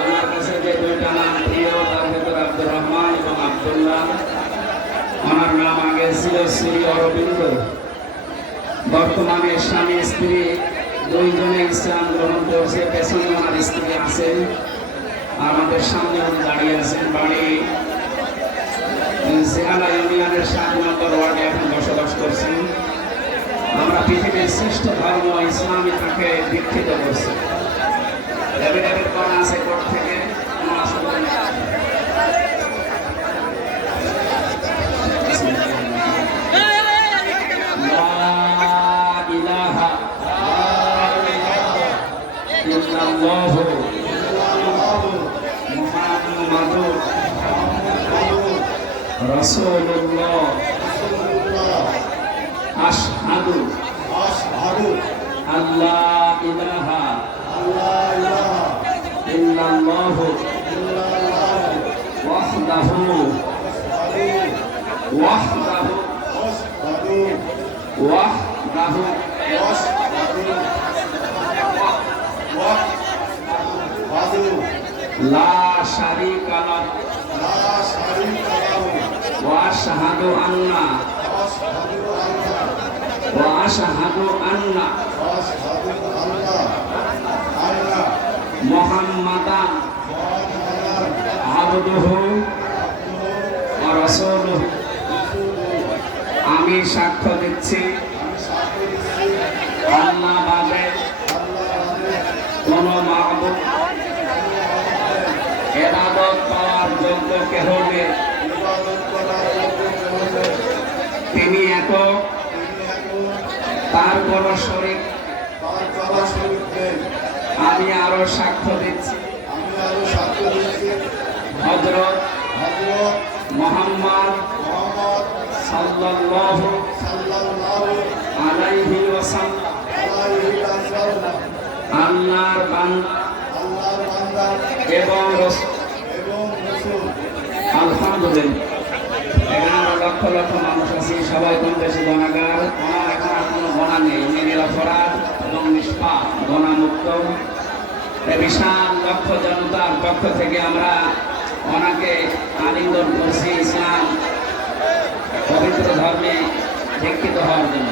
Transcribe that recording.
আমার কাছে যে দুইটা নাম প্রিয় তার ভেতর আব্দুর রহমান এবং আব্দুল্লাহ। ওনার নাম আগে ছিল শ্রী অরবিন্দ। বর্তমানে স্বামী স্ত্রী দুইজনে ইসলাম গ্রহণ করছে। পেছনে ওনার স্ত্রী আছেন, আমাদের সামনে উনি দাঁড়িয়ে আছেন। বাড়ি সেহালা ইউনিয়নের 7 নম্বর ওয়ার্ডে এখন বসবাস করছেন। আমরা পৃথিবীর শ্রেষ্ঠ ধর্ম ইসলামী তাকে দীক্ষিত করছি। এভিডেভিট করা আছে কোর্ট থেকে। রাসূলুল্লাহ আশহাদু আল্লা ইলাহা ইল্লাল্লাহু ওয়াহদাহু লা শারীকা লাহু ওয়া আশহাদু আন্না মুহাম্মাদান আবদুহু ওয়া রাসূলুহু। আমি সাক্ষ্য দিচ্ছি আল্লাহ বাদে কোনো মাবুদ ইবাদত পাওয়ার যোগ্য কেহ নেই। তিনি একক, তার কোনো শরীক। আমি আরো সাক্ষ্য দিচ্ছি হযরত মুহাম্মদ সাল্লাল্লাহু আলাইহি ওয়াসাল্লাম আল্লাহর বান্দা এবং রাসূল। আলহামদুলিল্লাহ। এখানে লক্ষ লক্ষ মানুষ আছে, সবাই কম বেশি গুনাহগার। আমার এখন আর কোনো গুনাহ নেই, নিরপরাধ এবং নিষ্পাপ, গুনাহমুক্ত। এই বিশাল লক্ষ জনতার পক্ষ থেকে আমরা ওনাকে আলিঙ্গন করছি ইসলাম পবিত্র ধর্মে দীক্ষিত হওয়ার জন্য।